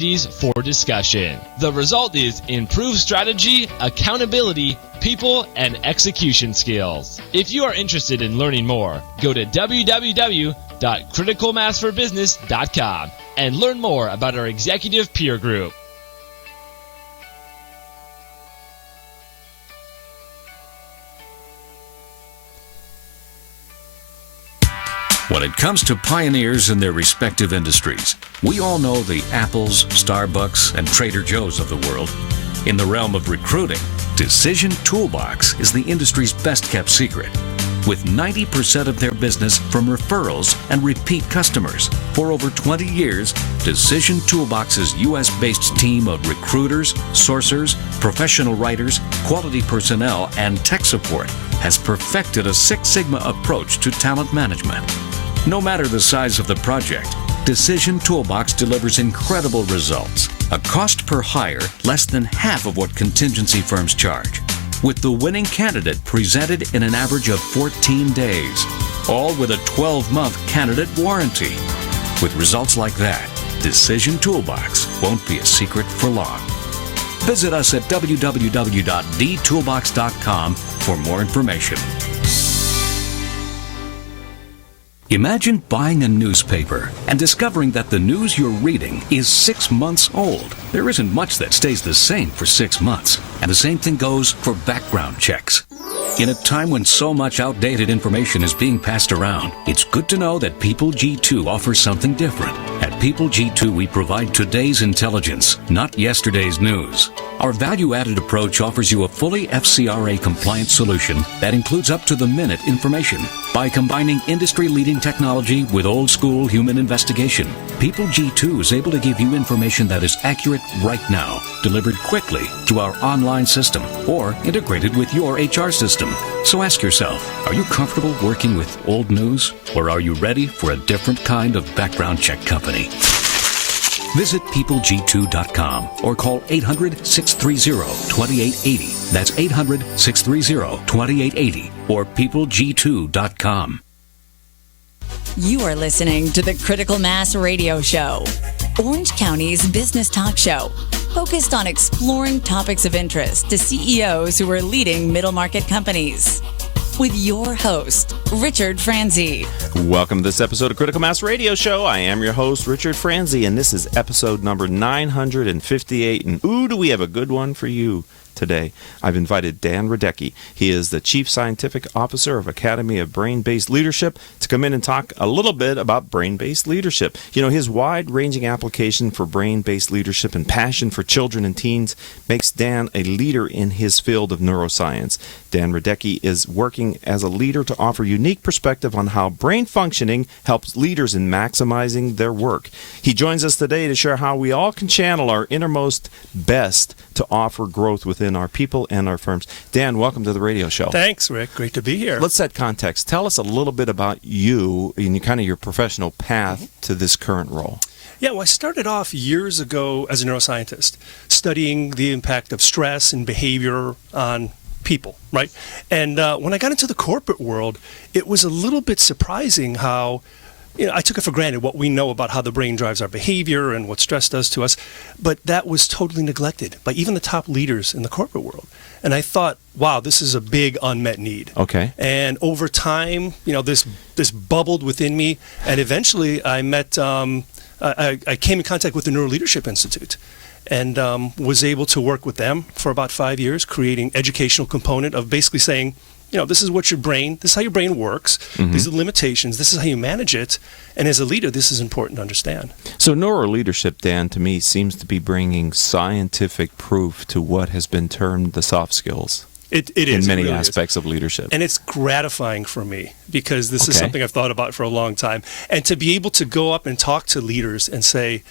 for discussion. The result is improved strategy, accountability, people, and execution skills. If you are interested in learning more, go to www.criticalmassforbusiness.com and learn more about our executive peer group. When it comes to pioneers in their respective industries, we all know the Apples, Starbucks, and Trader Joe's of the world. In the realm of recruiting, Decision Toolbox is the industry's best-kept secret, with 90% of their business from referrals and repeat customers. For over 20 years, Decision Toolbox's U.S.-based team of recruiters, sourcers, professional writers, quality personnel, and tech support has perfected a Six Sigma approach to talent management. No matter the size of the project, Decision Toolbox delivers incredible results. A cost per hire less than half of what contingency firms charge, with the winning candidate presented in an average of 14 days, all with a 12-month candidate warranty. With results like that, Decision Toolbox won't be a secret for long. Visit us at www.dtoolbox.com for more information. Imagine buying a newspaper and discovering that the news you're reading is 6 months old. There isn't much that stays the same for 6 months, and the same thing goes for background checks. In a time when so much outdated information is being passed around, it's good to know that People G2 offers something different. At People G2, we provide today's intelligence, not yesterday's news. Our value-added approach offers you a fully FCRA-compliant solution that includes up-to-the-minute information. By combining industry-leading technology with old-school human investigation, People G2 is able to give you information that is accurate right now, delivered quickly through our online system, or integrated with your HR system. So ask yourself, are you comfortable working with old news, or are you ready for a different kind of background check company? Visit peopleg2.com or call 800-630-2880. That's 800-630-2880 or peopleg2.com. You are listening to the Critical Mass Radio Show, Orange County's business talk show, focused on exploring topics of interest to CEOs who are leading middle market companies. With your host, Richard Franzi. Welcome to this episode of Critical Mass Radio Show. I am your host, Richard Franzi, and this is episode number 958. And ooh, do we have a good one for you today. I've invited Dan Radecki. He is the Chief Scientific Officer of Academy of Brain-Based Leadership to come in and talk a little bit about brain-based leadership. You know, his wide-ranging application for brain-based leadership and passion for children and teens makes Dan a leader in his field of neuroscience. Dan Radecki is working as a leader to offer unique perspective on how brain functioning helps leaders in maximizing their work. He joins us today to share how we all can channel our innermost best to offer growth within our people and our firms. Dan, welcome to the radio show. Thanks, Rick. Great to be here. Let's set context. Tell us a little bit about you and kind of your professional path to this current role. Yeah, well, I started off years ago as a neuroscientist, studying the impact of stress and behavior on people, right? And when I got into the corporate world, it was a little bit surprising how, I took it for granted what we know about how the brain drives our behavior and what stress does to us, but that was totally neglected by even the top leaders in the corporate world. And I thought, wow, this is a big unmet need. Okay. And over time, this bubbled within me, and eventually I met, I came in contact with the Neuro Leadership Institute, and was able to work with them for about 5 years, creating educational component of basically saying, this is what your brain, this is how your brain works, these are the limitations, this is how you manage it, and as a leader, this is important to understand. So neuro-leadership, Dan, to me, seems to be bringing scientific proof to what has been termed the soft skills. It is. In many really aspects of leadership. And it's gratifying for me because this is something I've thought about for a long time. And to be able to go up and talk to leaders and say,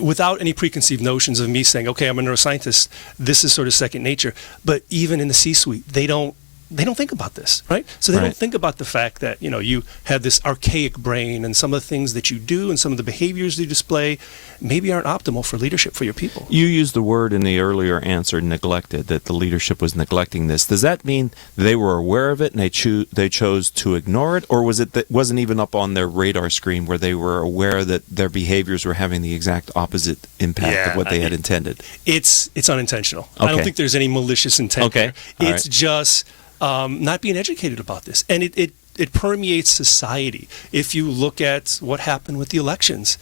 without any preconceived notions of me saying, okay, I'm a neuroscientist, this is sort of second nature. But even in the C-suite, they don't they don't think about this, right? So they don't think about the fact that, you have this archaic brain, and some of the things that you do and some of the behaviors you display maybe aren't optimal for leadership for your people. You used the word in the earlier answer, neglected, that the leadership was neglecting this. Does that mean they were aware of it and they chose to ignore it, or was it that wasn't even up on their radar screen where they were aware that their behaviors were having the exact opposite impact of what they had intended? It's unintentional. Okay. I don't think there's any malicious intent there. All It's just not being educated about this. And it permeates society. If you look at what happened with the elections,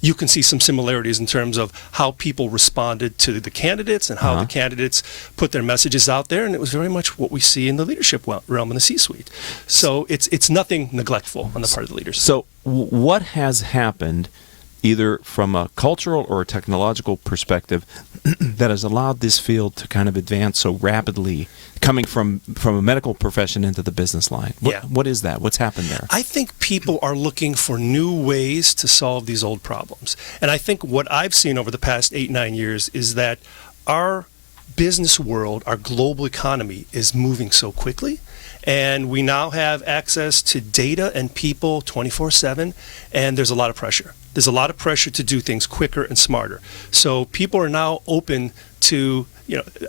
you can see some similarities in terms of how people responded to the candidates and how the candidates put their messages out there, and it was very much what we see in the leadership realm in the C-suite. So it's nothing neglectful on the part of the leaders. So what has happened, either from a cultural or a technological perspective, that has allowed this field to kind of advance so rapidly, coming from a medical profession into the business line? What is that? What's happened there? I think people are looking for new ways to solve these old problems. And I think what I've seen over the past 8-9 years is that our business world, our global economy is moving so quickly. And we now have access to data and people 24/7, and there's a lot of pressure. There's a lot of pressure to do things quicker and smarter. So people are now open to,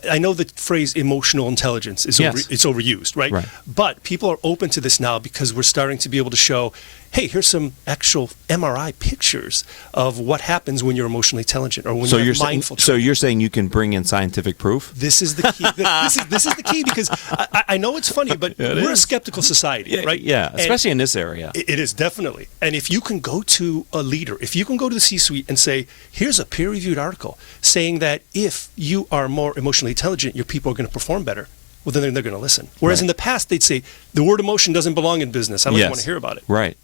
I know the phrase emotional intelligence is it's overused, right? But people are open to this now because we're starting to be able to show, hey, here's some actual MRI pictures of what happens when you're emotionally intelligent or when you're mindful. So you're saying you can bring in scientific proof? This is the key. This is the key, because I know it's funny, but we're a skeptical society, right? Yeah, especially in this area. It is, definitely. And if you can go to a leader, if you can go to the C-suite and say, here's a peer-reviewed article saying that if you are more emotionally intelligent, your people are going to perform better, well, then they're going to listen. Whereas in the past, they'd say, the word emotion doesn't belong in business. I don't want to hear about it. Right.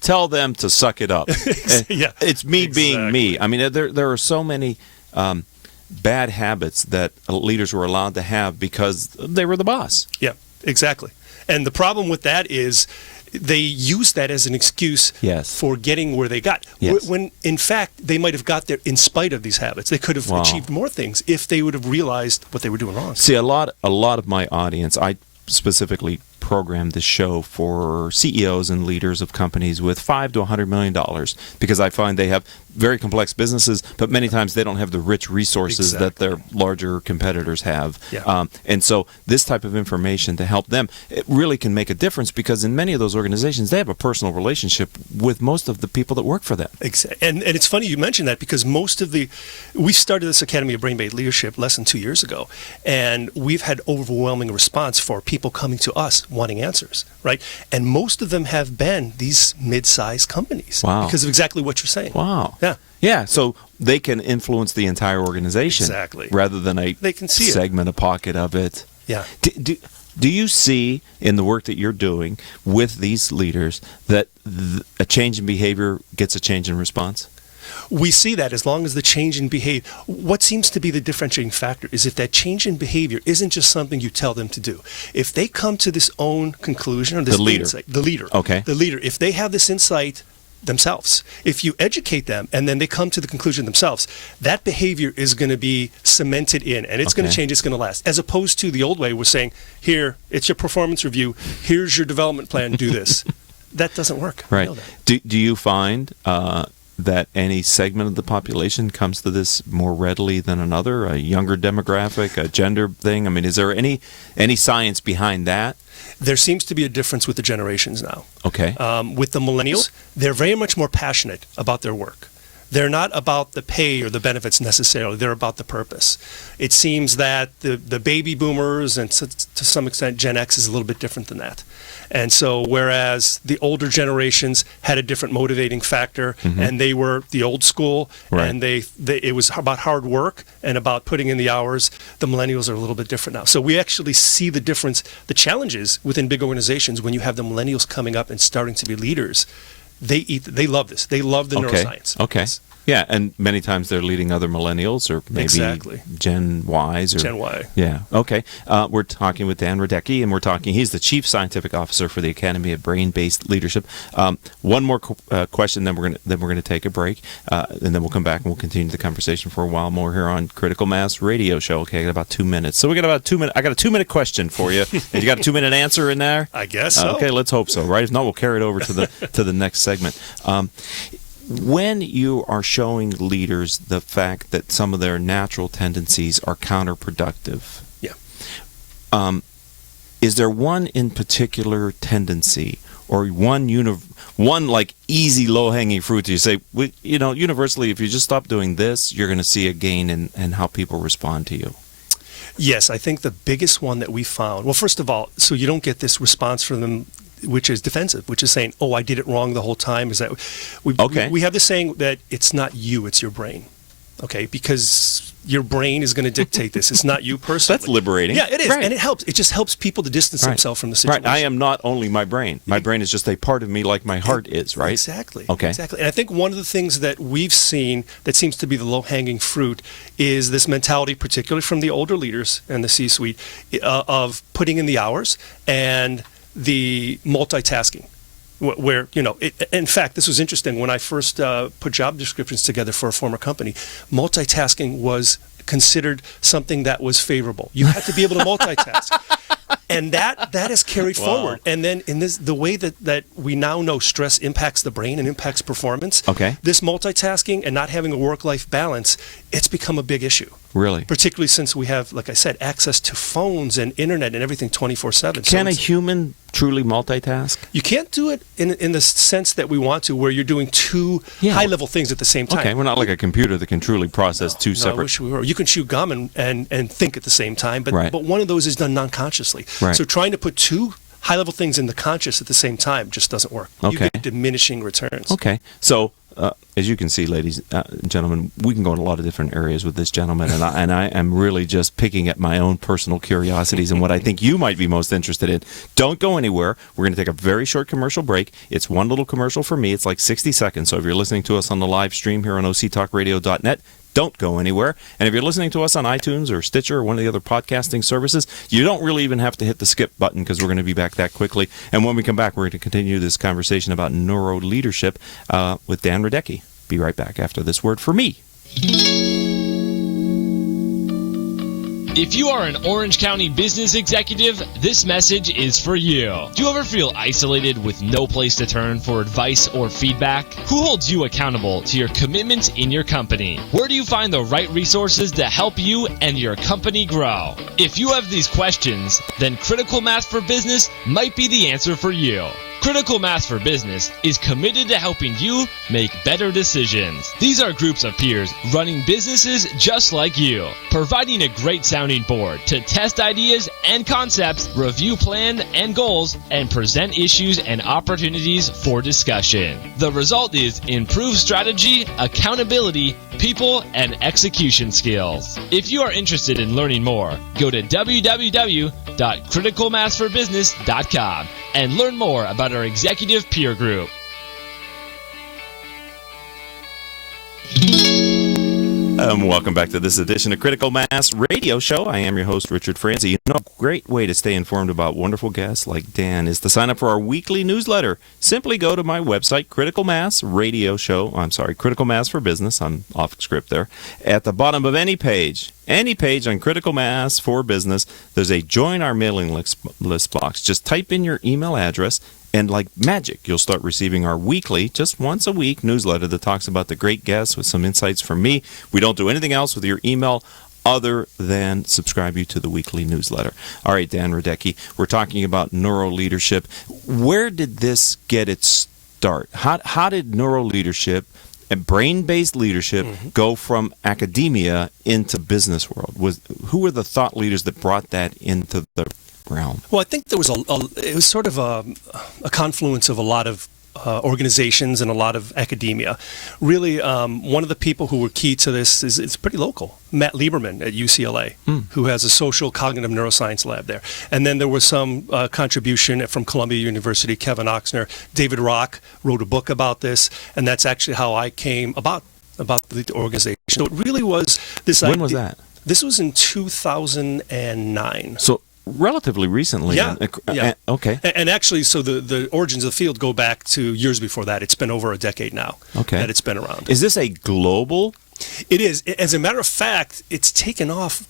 Tell them to suck it up. It's me being me. I mean, there are so many bad habits that leaders were allowed to have because they were the boss. Yeah, exactly. And the problem with that is they use that as an excuse for getting where they got. When, in fact, they might have got there in spite of these habits. They could have achieved more things if they would have realized what they were doing wrong. See, a lot of my audience, I specifically programmed this show for CEOs and leaders of companies with $5 to $100 million, because I find they have very complex businesses, but many times they don't have the rich resources that their larger competitors have. And so this type of information to help them, it really can make a difference, because in many of those organizations, they have a personal relationship with most of the people that work for them. And it's funny you mentioned that, because we started this Academy of Brain-Based Leadership less than 2 years ago, and we've had overwhelming response for people coming to us wanting answers, right? And most of them have been these mid-sized companies because of exactly what you're saying. Yeah, so they can influence the entire organization rather than they can see segment, a pocket of it. Yeah. Do you see in the work that you're doing with these leaders that a change in behavior gets a change in response? We see that as long as the change in behavior. What seems to be the differentiating factor is if that change in behavior isn't just something you tell them to do. If they come to this own conclusion or this insight, the leader, if they have this insight themselves, if you educate them and then they come to the conclusion themselves, that behavior is going to be cemented in, and it's going to change, it's going to last, as opposed to the old way we're saying, here, it's your performance review, here's your development plan, do this. That doesn't work. Right. Do you find that any segment of the population comes to this more readily than another, a younger demographic, a gender thing? I mean, is there any science behind that? There seems to be a difference with the generations now. Okay. With the millennials, they're very much more passionate about their work. They're not about the pay or the benefits necessarily. They're about the purpose. It seems that the baby boomers and to some extent Gen X is a little bit different than that. And so whereas the older generations had a different motivating factor and they were the old school and it was about hard work and about putting in the hours, the millennials are a little bit different now. So we actually see the difference, the challenges within big organizations when you have the millennials coming up and starting to be leaders. They love this. They love the neuroscience. Okay. Yeah, and many times they're leading other millennials or maybe Exactly. Gen Ys. Or, Gen Y. Yeah, okay. We're talking with Dan Radecki, and he's the Chief Scientific Officer for the Academy of Brain-Based Leadership. One more question, then we're going to take a break, and then we'll come back and we'll continue the conversation for a while more here on Critical Mass Radio Show. Okay, I got about 2 minutes. So we got about 2 minutes. I got a 2-minute question for you. And you got a 2-minute answer in there? I guess so. Okay, let's hope so, right? If not, we'll carry it over to the next segment. When you are showing leaders the fact that some of their natural tendencies are counterproductive, is there one in particular tendency or one like easy low-hanging fruit that you say, universally, if you just stop doing this, you're going to see a gain in how people respond to you? Yes, I think the biggest one that we found, well, first of all, so you don't get this response from them which is defensive, which is saying, "Oh, I did it wrong the whole time." Is that we have this saying that it's not you, it's your brain, okay? Because your brain is going to dictate this. It's not you personally. That's liberating. Yeah, it is, right. and it helps. It just helps people to distance themselves from the situation. Right. I am not only my brain. My brain is just a part of me, like my heart is. Right. Exactly. Okay. Exactly. And I think one of the things that we've seen that seems to be the low-hanging fruit is this mentality, particularly from the older leaders and the C-suite, of putting in the hours and the multitasking, where, in fact, this was interesting. When I first put job descriptions together for a former company, multitasking was considered something that was favorable. You had to be able to multitask. And that is carried forward. And then in the way that we now know stress impacts the brain and impacts performance, this multitasking and not having a work-life balance, it's become a big issue. Really? Particularly since we have, like I said, access to phones and internet and everything 24/7. Can a human truly multitask? You can't do it in the sense that we want to, where you're doing two high-level things at the same time. Okay, we're not like a computer that can truly process two separate. I wish we were. You can chew gum and think at the same time, but one of those is done non-consciously. Right. So trying to put two high-level things in the conscious at the same time just doesn't work. Okay. You get diminishing returns. Okay. So, as you can see, ladies and gentlemen, we can go in a lot of different areas with this gentleman, and I am really just picking at my own personal curiosities and what I think you might be most interested in. Don't go anywhere. We're going to take a very short commercial break. It's one little commercial for me. It's like 60 seconds. So if you're listening to us on the live stream here on octalkradio.net, don't go anywhere. And if you're listening to us on iTunes or Stitcher or one of the other podcasting services, you don't really even have to hit the skip button because we're going to be back that quickly. And when we come back, we're going to continue this conversation about neuro-leadership with Dan Radecki. Be right back after this word for me. If you are an Orange County business executive, this message is for you. Do you ever feel isolated with no place to turn for advice or feedback? Who holds you accountable to your commitments in your company? Where do you find the right resources to help you and your company grow? If you have these questions, then Critical Mass for Business might be the answer for you. Critical Mass for Business is committed to helping you make better decisions. These are groups of peers running businesses just like you, providing a great sounding board to test ideas and concepts, review plans and goals, and present issues and opportunities for discussion. The result is improved strategy, accountability, people, and execution skills. If you are interested in learning more, go to www.criticalmassforbusiness.com and learn more about our executive peer group. Welcome back to this edition of Critical Mass Radio Show. I am your host, Richard Franzi. You know, a great way to stay informed about wonderful guests like Dan is to sign up for our weekly newsletter. Simply go to my website, Critical Mass for Business. I'm off script there. At the bottom of any page on Critical Mass for Business, there's a Join Our Mailing List box. Just type in your email address, and like magic, you'll start receiving our weekly, just once a week, newsletter that talks about the great guests with some insights from me. We don't do anything else with your email other than subscribe you to the weekly newsletter. All right, Dan Radecki, we're talking about neuro-leadership. Where did this get its start? How did neuro-leadership and brain-based leadership go from academia into business world? Who were the thought leaders that brought that into the realm? Well, I think there was it was sort of a confluence of a lot of organizations and a lot of academia. Really, one of the people who were key to this is it's pretty local. Matt Lieberman at UCLA, who has a social cognitive neuroscience lab there. And then there was some contribution from Columbia University, Kevin Oxner. David Rock wrote a book about this, and that's actually how I came about about the organization. So it really was this When was that? This was in 2009. So relatively recently. Yeah. Okay. And actually, so the origins of the field go back to years before that. It's been over a decade now that it's been around. Is this a global? It is. As a matter of fact, it's taken off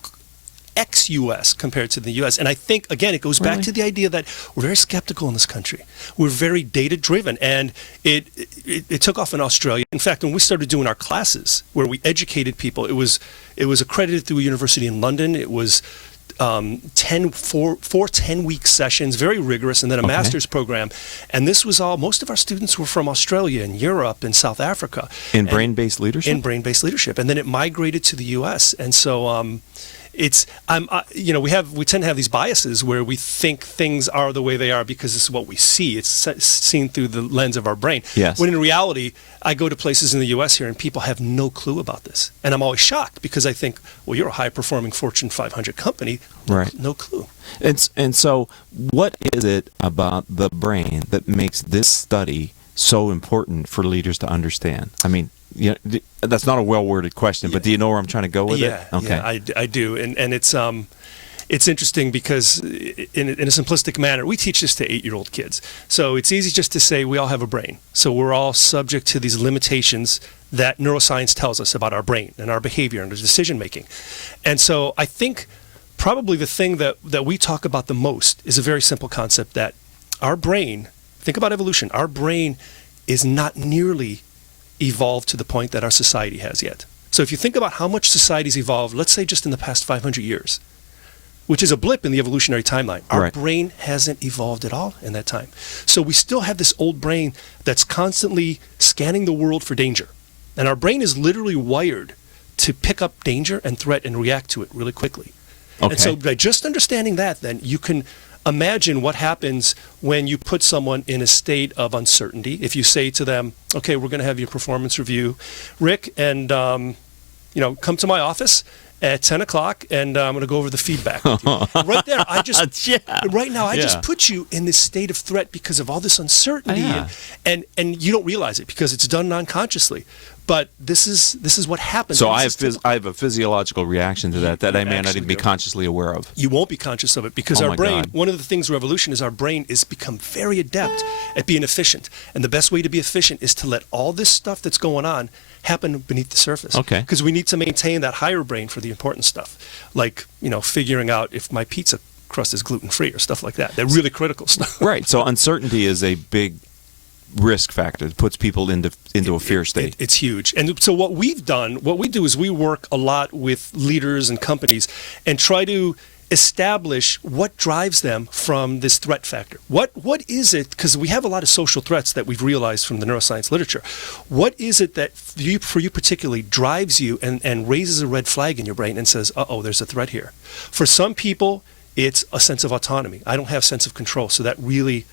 ex-U.S. compared to the U.S. And I think, again, it goes back to the idea that we're very skeptical in this country. We're very data-driven, and it took off in Australia. In fact, when we started doing our classes where we educated people, it was accredited through a university in London. It was 10-week sessions, very rigorous, and then a master's program. And this was most of our students were from Australia and Europe and South Africa. In brain-based leadership? In brain-based leadership. And then it migrated to the U.S. And so we tend to have these biases where we think things are the way they are because this is what we see. It's seen through the lens of our brain. Yes. When in reality, I go to places in the U.S. here and people have no clue about this. And I'm always shocked because I think, well, you're a high-performing Fortune 500 company. Right. No clue. And so what is it about the brain that makes this study so important for leaders to understand? I mean, that's not a well-worded question, but do you know where I'm trying to go with it? Okay. Yeah, I do. And it's interesting because in a simplistic manner, we teach this to 8-year-old kids. So it's easy just to say we all have a brain. So we're all subject to these limitations that neuroscience tells us about our brain and our behavior and our decision-making. And so I think probably the thing that we talk about the most is a very simple concept that our brain, think about evolution, our brain is not nearly evolved to the point that our society has yet. So if you think about how much society's evolved, let's say just in the past 500 years, which is a blip in the evolutionary timeline, our brain hasn't evolved at all in that time. So we still have this old brain that's constantly scanning the world for danger. And our brain is literally wired to pick up danger and threat and react to it really quickly. Okay. And so by just understanding that, then you can imagine what happens when you put someone in a state of uncertainty. If you say to them, okay, we're going to have your performance review, Rick, and come to my office at 10 o'clock, and I'm going to go over the feedback with you. Right there, right now, I just put you in this state of threat because of all this uncertainty, and you don't realize it because it's done non-consciously. But this is what happens. So I have a physiological reaction to that I may not even be consciously aware of. You won't be conscious of it because our brain, one of the things of evolution is our brain is become very adept at being efficient. And the best way to be efficient is to let all this stuff that's going on happen beneath the surface. Okay. Because we need to maintain that higher brain for the important stuff, like figuring out if my pizza crust is gluten-free or stuff like that. They're really critical stuff. Right. So uncertainty is a big risk factor. It puts people into a fear state. It's huge. And so what we do is we work a lot with leaders and companies and try to establish what drives them from this threat factor. What is it, because we have a lot of social threats that we've realized from the neuroscience literature. What is it that for you particularly drives you and raises a red flag in your brain and says, uh-oh, there's a threat here? For some people, it's a sense of autonomy. I don't have sense of control, so that really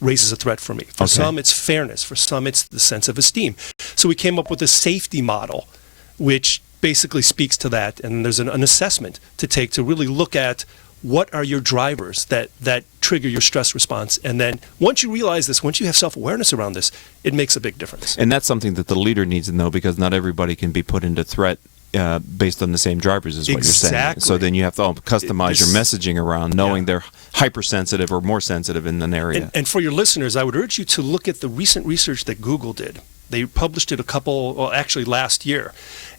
raises a threat for me. For some, it's fairness. For some, it's the sense of esteem. So we came up with a safety model, which basically speaks to that. And there's an assessment to take to really look at what are your drivers that trigger your stress response. And then once you realize this, once you have self-awareness around this, it makes a big difference. And that's something that the leader needs to know because not everybody can be put into threat based on the same drivers is what you're saying. So then you have to customize your messaging around knowing they're hypersensitive or more sensitive in an area. And for your listeners, I would urge you to look at the recent research that Google did. They published it last year.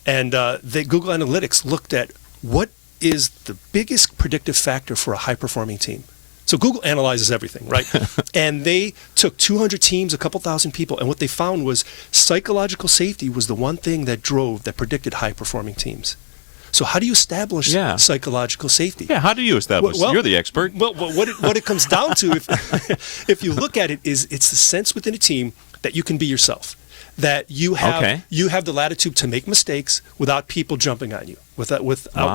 And Google Analytics looked at what is the biggest predictive factor for a high-performing team. So Google analyzes everything, right? And they took 200 teams, a couple thousand people, and what they found was psychological safety was the one thing that predicted high-performing teams. So how do you establish psychological safety? Yeah, how do you establish? You're the expert. Well, what it comes down to, if you look at it, is it's the sense within a team that you can be yourself, that you have the latitude to make mistakes without people jumping on you, without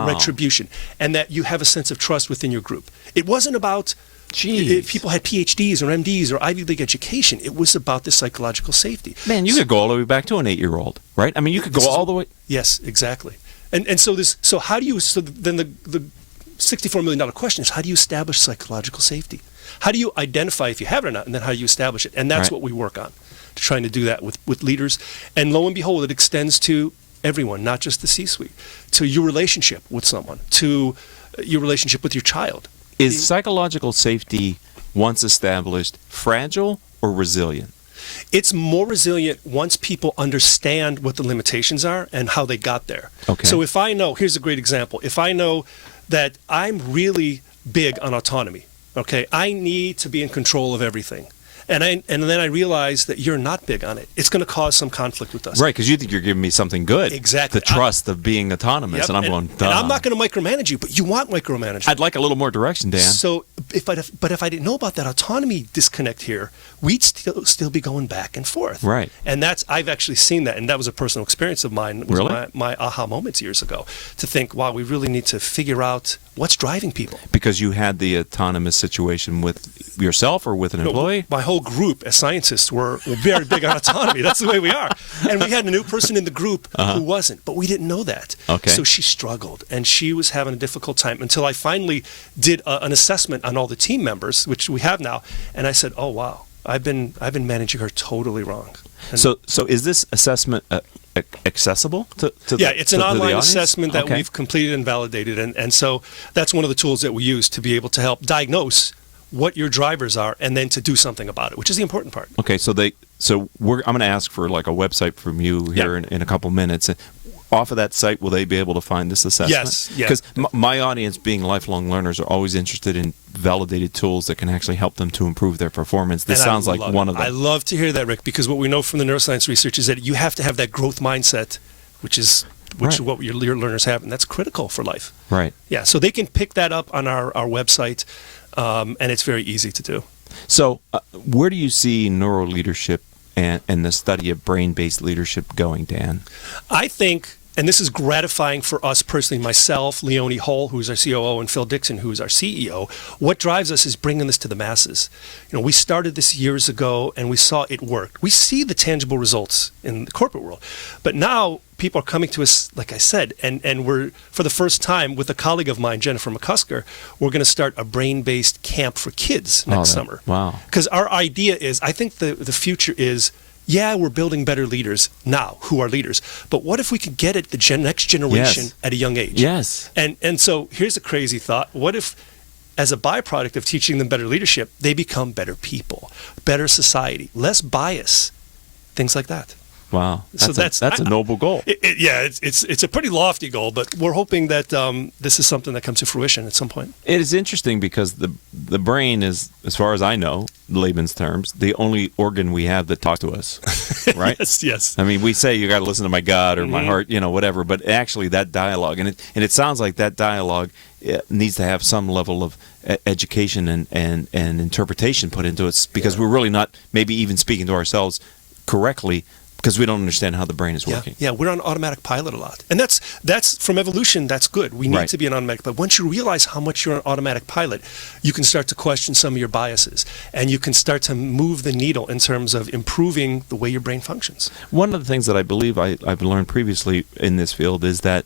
retribution, and that you have a sense of trust within your group. It wasn't about if people had PhDs or MDs or Ivy League education. It was about the psychological safety. Man, you could go all the way back to an 8-year-old, right? I mean, you could go all the way. Yes, exactly. And so then the $64 million question is, how do you establish psychological safety? How do you identify if you have it or not, and then how do you establish it? And that's what we work on. trying to do that with leaders. And lo and behold, it extends to everyone, not just the C-suite, to your relationship with someone, to your relationship with your child. Is psychological safety, once established, fragile or resilient? It's more resilient once people understand what the limitations are and how they got there. Okay. So if I know, here's a great example. If I know that I'm really big on autonomy, okay, I need to be in control of everything. And then I realize that you're not big on it. It's going to cause some conflict with us. Right, because you think you're giving me something good. Exactly. The trust of being autonomous. Yep, And I'm going, duh. And I'm not going to micromanage you, but you want micromanagement. I'd like a little more direction, Dan. So, if I didn't know about that autonomy disconnect here, we'd still be going back and forth. Right. And I've actually seen that, and that was a personal experience of mine. It was Really? my aha moments years ago, to think, wow, we really need to figure out what's driving people. Because you had the autonomous situation with yourself or with an employee? My whole group as scientists were very big on autonomy. That's the way we are. And we had a new person in the group who wasn't, but we didn't know that. Okay. So she struggled, and she was having a difficult time until I finally did an assessment on all the team members, which we have now, and I said, oh, wow, I've been managing her totally wrong. And So is this assessment accessible to yeah, the, it's an to the online audience? assessment that Okay. we've completed and validated, and so that's one of the tools that we use to be able to help diagnose what your drivers are and then to do something about it, which is the important part. Okay, so I'm going to ask for like a website from you here in a couple minutes. Off of that site, will they be able to find this assessment? Yes. Because my audience, being lifelong learners, are always interested in validated tools that can actually help them to improve their performance. This And I sounds like love one it. of them. I love to hear that, Rick, because what we know from the neuroscience research is that you have to have that growth mindset, which is Right. what your learners have, and that's critical for life. Right. Yeah, so they can pick that up on our website, and it's very easy to do. So where do you see neuroleadership and the study of brain-based leadership going, Dan? I think, and this is gratifying for us personally, myself, Leonie Hull, who's our COO, and Phil Dixon, who's our CEO, what drives us is bringing this to the masses. You know, we started this years ago, and we saw it worked. We see the tangible results in the corporate world. But now people are coming to us, like I said, and we're, for the first time, with a colleague of mine, Jennifer McCusker, we're going to start a brain-based camp for kids next summer. Wow. Because our idea is, I think the future is, yeah, we're building better leaders now who are leaders. But what if we could get at the next generation Yes. at a young age? Yes. And so here's a crazy thought. What if, as a byproduct of teaching them better leadership, they become better people, better society, less bias, things like that? Wow. So That's a noble goal. It's a pretty lofty goal, but we're hoping that this is something that comes to fruition at some point. It is interesting because the brain is, as far as I know, layman's terms, the only organ we have that talks to us, right? Yes. I mean, we say you got to listen to my gut or my heart, whatever, but actually that dialogue, and it sounds like that dialogue needs to have some level of education and interpretation put into it, because we're really not maybe even speaking to ourselves correctly, because we don't understand how the brain is working. Yeah, we're on automatic pilot a lot. And that's from evolution, that's good. We need Right. to be an automatic pilot. Once you realize how much you're on automatic pilot, you can start to question some of your biases, and you can start to move the needle in terms of improving the way your brain functions. One of the things that I believe I've learned previously in this field is that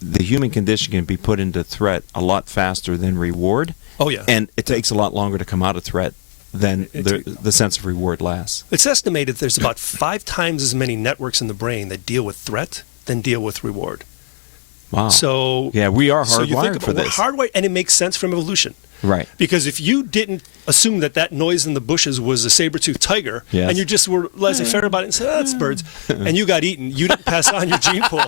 the human condition can be put into threat a lot faster than reward. Oh, yeah. And it takes a lot longer to come out of threat than the sense of reward lasts. It's estimated there's about 5 times as many networks in the brain that deal with threat than deal with reward. Wow. So yeah, we are so you think hardwired about, for this. we're hardwired, and it makes sense from evolution. Right. Because if you didn't assume that noise in the bushes was a saber-toothed tiger, Yes. and you just were laissez-faire about it and said, "Oh, it's birds," and you got eaten, you didn't pass on your gene pool.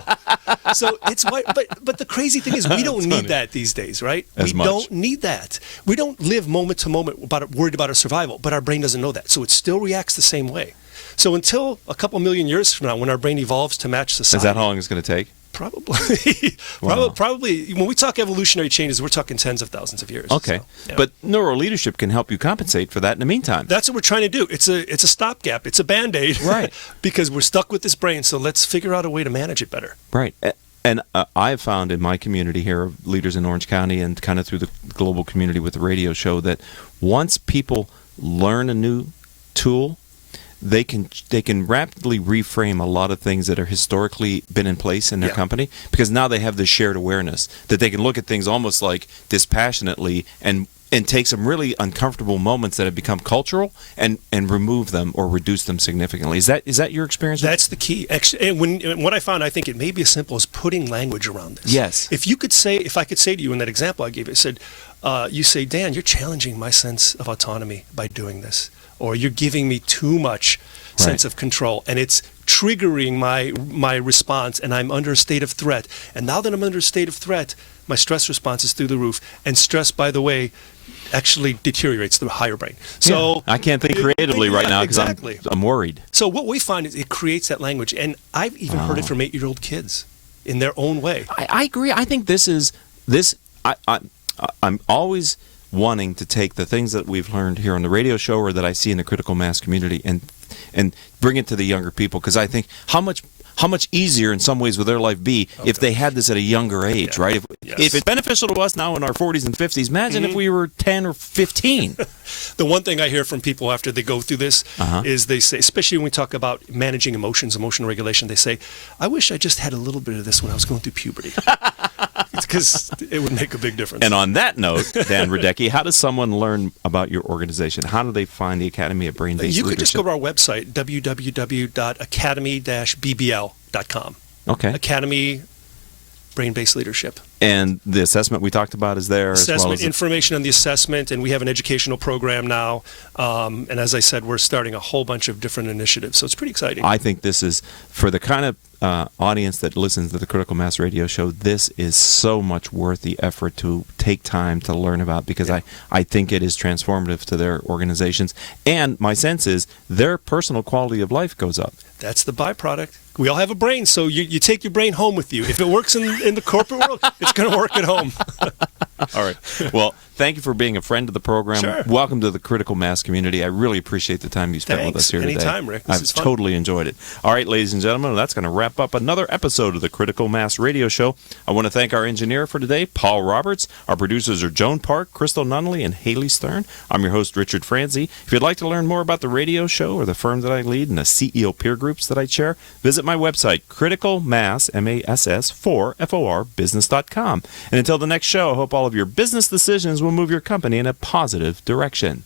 So it's why. But the crazy thing is, we don't need that these days, right? As we much. don't need that. We don't live moment to moment worried about our survival, but our brain doesn't know that, so it still reacts the same way. So until a couple million years from now, when our brain evolves to match society, Is that how long it's going to take? Probably. Wow. Probably. When we talk evolutionary changes, we're talking tens of thousands of years. Okay. So, yeah. But neuroleadership can help you compensate for that in the meantime. That's what we're trying to do. It's a stopgap. It's a Band-Aid. Right. Because we're stuck with this brain, so let's figure out a way to manage it better. Right. And I've found in my community here of leaders in Orange County and kind of through the global community with the radio show that once people learn a new tool, they can rapidly reframe a lot of things that are historically been in place in their company, because now they have this shared awareness that they can look at things almost like dispassionately and and take some really uncomfortable moments that have become cultural and remove them or reduce them significantly. Is that your experience? That's the key. And what I found, I think it may be as simple as putting language around this. Yes. If I could say to you in that example I gave, it said, you say, Dan, you're challenging my sense of autonomy by doing this, or you're giving me too much sense of control, and it's triggering my response, and I'm under a state of threat. And now that I'm under a state of threat, my stress response is through the roof. And stress, by the way, actually deteriorates the higher brain. So I can't think creatively right now because I'm worried. So what we find is it creates that language, and I've even heard it from 8-year-old kids in their own way. I agree. I think I'm always wanting to take the things that we've learned here on the radio show or that I see in the critical mass community and bring it to the younger people, because I think how much easier in some ways would their life be if they had this at a younger age, right? If it's beneficial to us now in our 40s and 50s, imagine if we were 10 or 15. The one thing I hear from people after they go through this is they say, especially when we talk about managing emotions, emotional regulation, they say, I wish I just had a little bit of this when I was going through puberty. Because it would make a big difference. And on that note, Dan Radecki, how does someone learn about your organization? How do they find the Academy of Brain-Based Leadership? You could just go to our website, www.academy-bbl.com. Okay. Academy Brain-Based Leadership. And the assessment we talked about is there as well as information on the assessment, and we have an educational program now. And as I said, we're starting a whole bunch of different initiatives, so it's pretty exciting. I think this is, for the kind of audience that listens to the Critical Mass Radio Show, this is so much worth the effort to take time to learn about, because I think it is transformative to their organizations. And my sense is their personal quality of life goes up. That's the byproduct. We all have a brain, so you take your brain home with you. If it works in the corporate world, it's going to work at home. All right. Well, thank you for being a friend of the program. Sure. Welcome to the Critical Mass community. I really appreciate the time you spent with us here today. Anytime, Rick. This is fun. I've totally enjoyed it. All right, ladies and gentlemen, that's going to wrap up another episode of the Critical Mass Radio Show. I want to thank our engineer for today, Paul Roberts. Our producers are Joan Park, Crystal Nunnally, and Haley Stern. I'm your host, Richard Franzi. If you'd like to learn more about the radio show or the firm that I lead and the CEO peer groups that I chair, visit my website, criticalmass, MASS4FOR, business.com. And until the next show, I hope all of your business decisions will move your company in a positive direction.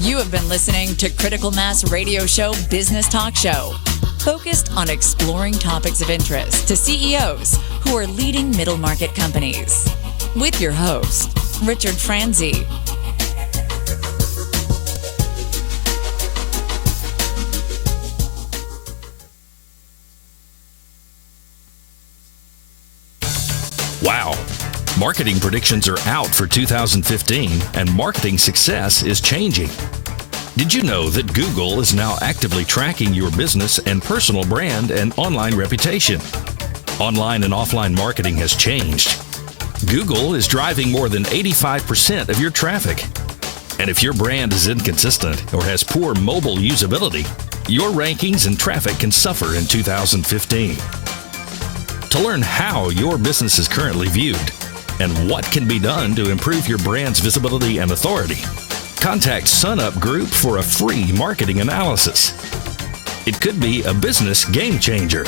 You have been listening to Critical Mass Radio Show Business Talk Show, focused on exploring topics of interest to CEOs who are leading middle market companies. With your host, Richard Franzi. Wow. Marketing predictions are out for 2015, and marketing success is changing. Did you know that Google is now actively tracking your business and personal brand and online reputation? Online and offline marketing has changed. Google is driving more than 85% of your traffic. And if your brand is inconsistent or has poor mobile usability, your rankings and traffic can suffer in 2015. To learn how your business is currently viewed and what can be done to improve your brand's visibility and authority, contact SunUp Group for a free marketing analysis. It could be a business game changer.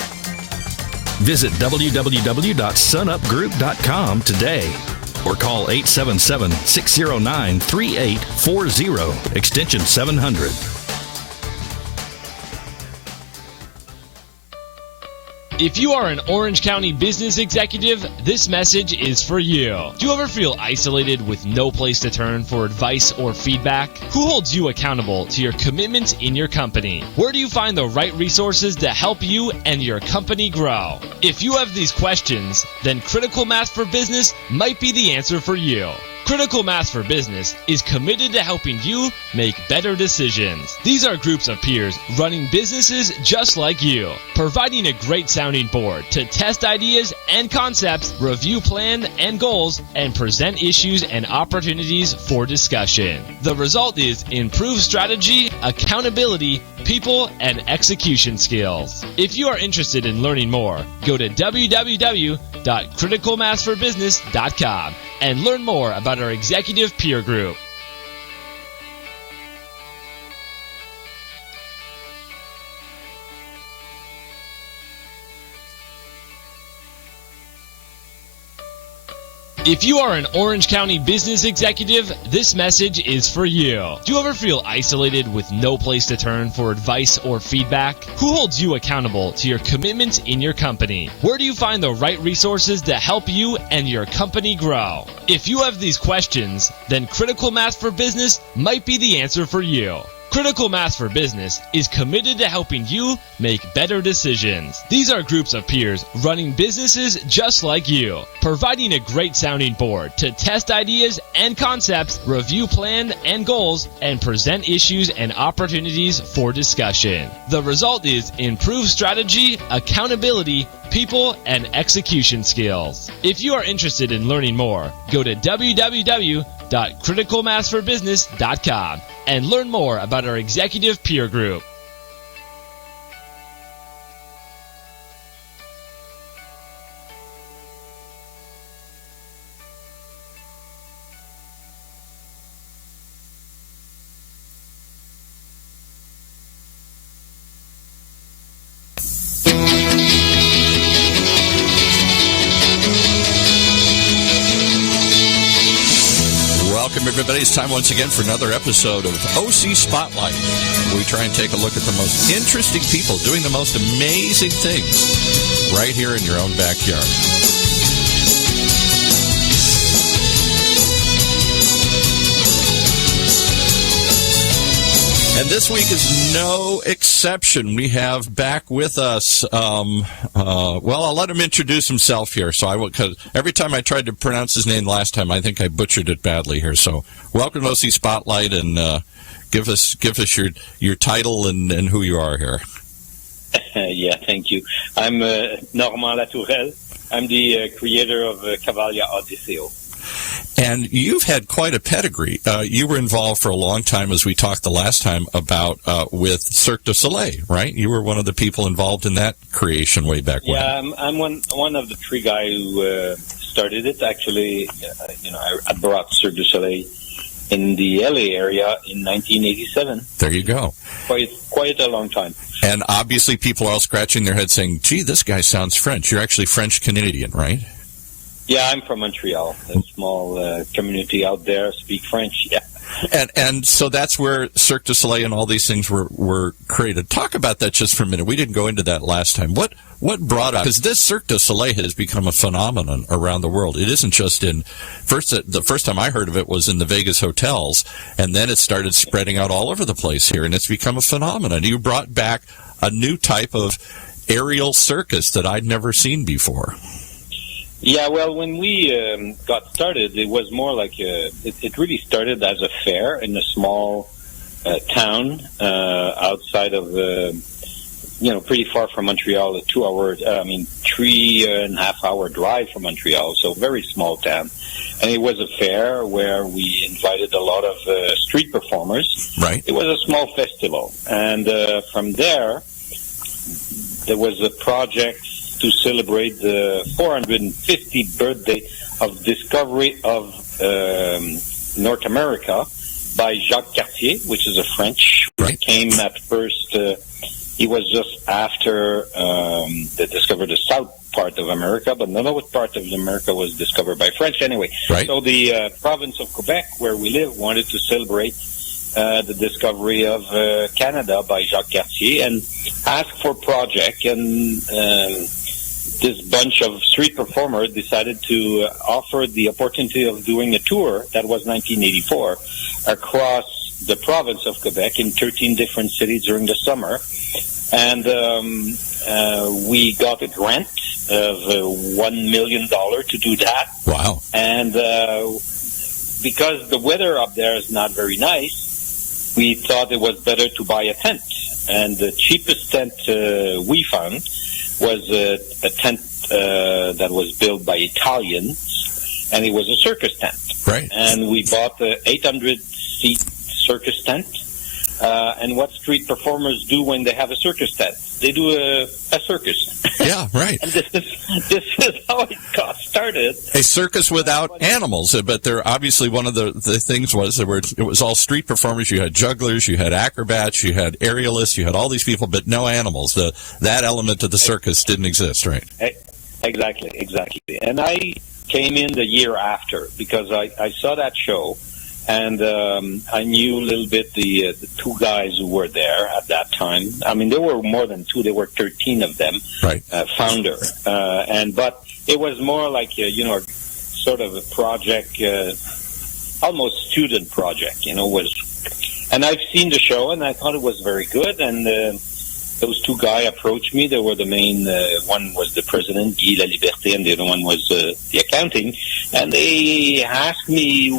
Visit www.sunupgroup.com today or call 877-609-3840, extension 700. If you are an Orange County business executive, this message is for you. Do you ever feel isolated with no place to turn for advice or feedback? Who holds you accountable to your commitments in your company? Where do you find the right resources to help you and your company grow? If you have these questions, then Critical Mass for Business might be the answer for you. Critical Mass for Business is committed to helping you make better decisions. These are groups of peers running businesses just like you, providing a great sounding board to test ideas and concepts, review plans and goals, and present issues and opportunities for discussion. The result is improved strategy, accountability, people, and execution skills. If you are interested in learning more, go to www.criticalmassforbusiness.com and learn more about our executive peer group. If you are an Orange County business executive, this message is for you. Do you ever feel isolated with no place to turn for advice or feedback? Who holds you accountable to your commitments in your company? Where do you find the right resources to help you and your company grow? If you have these questions, then Critical Mass for Business might be the answer for you. Critical Mass for Business is committed to helping you make better decisions. These are groups of peers running businesses just like you, providing a great sounding board to test ideas and concepts, review plans and goals, and present issues and opportunities for discussion. The result is improved strategy, accountability, people, and execution skills. If you are interested in learning more, go to www.criticalmassforbusiness.com and learn more about our executive peer group. Welcome, everybody. It's time once again for another episode of OC Spotlight. We try and take a look at the most interesting people doing the most amazing things right here in your own backyard. And this week is no exception. We have back with us, well, I'll let him introduce himself here. So I will, because every time I tried to pronounce his name last time, I think I butchered it badly here. So welcome to OC Spotlight, and give us your title and who you are here. Yeah, thank you. I'm Normand Latourelle. I'm the creator of Cavalia Odysseo. And you've had quite a pedigree. You were involved for a long time, as we talked the last time about with Cirque du Soleil, right? You were one of the people involved in that creation way back when. Yeah, I'm one of the three guys who started it. Actually, I brought Cirque du Soleil in the LA area in 1987. There you go. Quite a long time. And obviously, people are all scratching their heads saying, "Gee, this guy sounds French." You're actually French Canadian, right? Yeah, I'm from Montreal, a small community out there, speak French, yeah. And so that's where Cirque du Soleil and all these things were created. Talk about that just for a minute. We didn't go into that last time. What brought up, because this Cirque du Soleil has become a phenomenon around the world. It isn't just the first time I heard of it was in the Vegas hotels, and then it started spreading out all over the place here, and it's become a phenomenon. You brought back a new type of aerial circus that I'd never seen before. Yeah, well, when we got started, it was more like it really started as a fair in a small town outside of, pretty far from Montreal, 3.5 hour drive from Montreal, so very small town. And it was a fair where we invited a lot of street performers. Right. It was a small festival. And from there was a project to celebrate the 450th birthday of discovery of North America by Jacques Cartier, which is a French. Right. Came at first, he was just after they discovered the south part of America, but none of what part of America was discovered by French anyway. Right. So the province of Quebec, where we live, wanted to celebrate the discovery of Canada by Jacques Cartier and asked for a project, and this bunch of street performers decided to offer the opportunity of doing a tour, that was 1984, across the province of Quebec in 13 different cities during the summer. And we got a grant of $1 million to do that. Wow. And because the weather up there is not very nice, we thought it was better to buy a tent. And the cheapest tent we found was a tent that was built by Italians, and it was a circus tent. Right. And we bought a 800-seat circus tent. And what street performers do when they have a circus tent? They do a circus. Yeah, right. And this is how it got started. A circus without animals, but there obviously one of the things was it was all street performers. You had jugglers, you had acrobats, you had aerialists, you had all these people, but no animals. That element of the circus didn't exist, right? Exactly. And I came in the year after because I saw that show, and I knew a little bit the two guys who were there at that time. I mean, there were more than two; there were 13 of them. Right. Founder, but it was more like sort of a project, almost student project. And I've seen the show, and I thought it was very good. And those two guys approached me. They were the main. One was the president, Guy Laliberté, and the other one was the accounting. And they asked me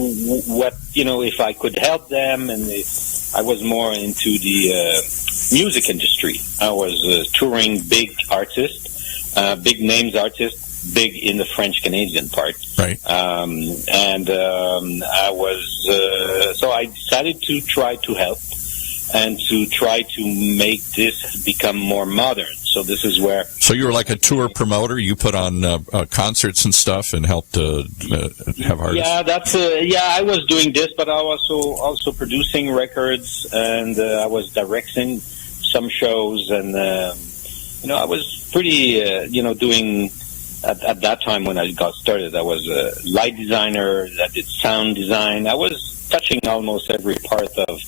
what if I could help them. And I was more into the music industry. I was touring big artists, big names artists, big in the French Canadian part. Right. And I was so I decided to try to help and to try to make this become more modern. So this is where. So you were like a tour promoter. You put on concerts and stuff and helped have artists. Yeah, that's I was doing this, but I was also producing records, and I was directing some shows, and I was pretty doing. At that time when I got started, I was a light designer. I did sound design. I was touching almost every part of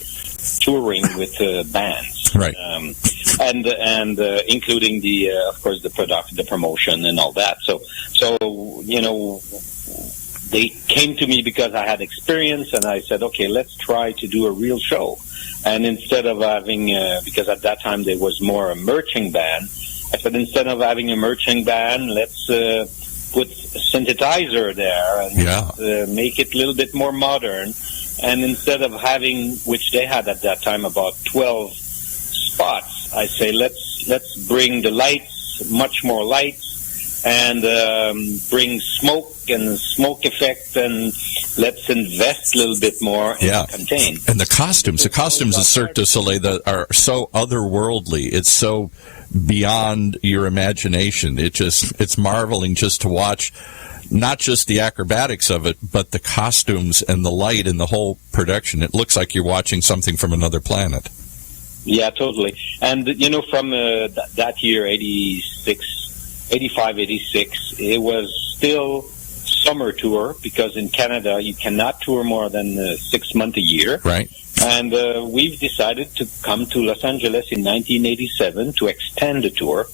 touring with bands, right? And including the of course the production, the promotion, and all that. So they came to me because I had experience, and I said, okay, let's try to do a real show. And instead of having because at that time there was more a marching band. I said, instead of having a marching band, let's put a synthesizer there and make it a little bit more modern. And instead of having, which they had at that time, about 12 spots, I say, let's bring the lights, much more lights, and bring smoke and smoke effect, and let's invest a little bit more and contain. And the costumes at Cirque du Soleil that are so otherworldly. It's so beyond your imagination. It's marveling just to watch, not just the acrobatics of it, but the costumes and the light and the whole production. It looks like you're watching something from another planet. Yeah, totally. And from that year, 85, 86, it was still summer tour, because in Canada you cannot tour more than 6 months a year. Right. And we've decided to come to Los Angeles in 1987 to extend the tour.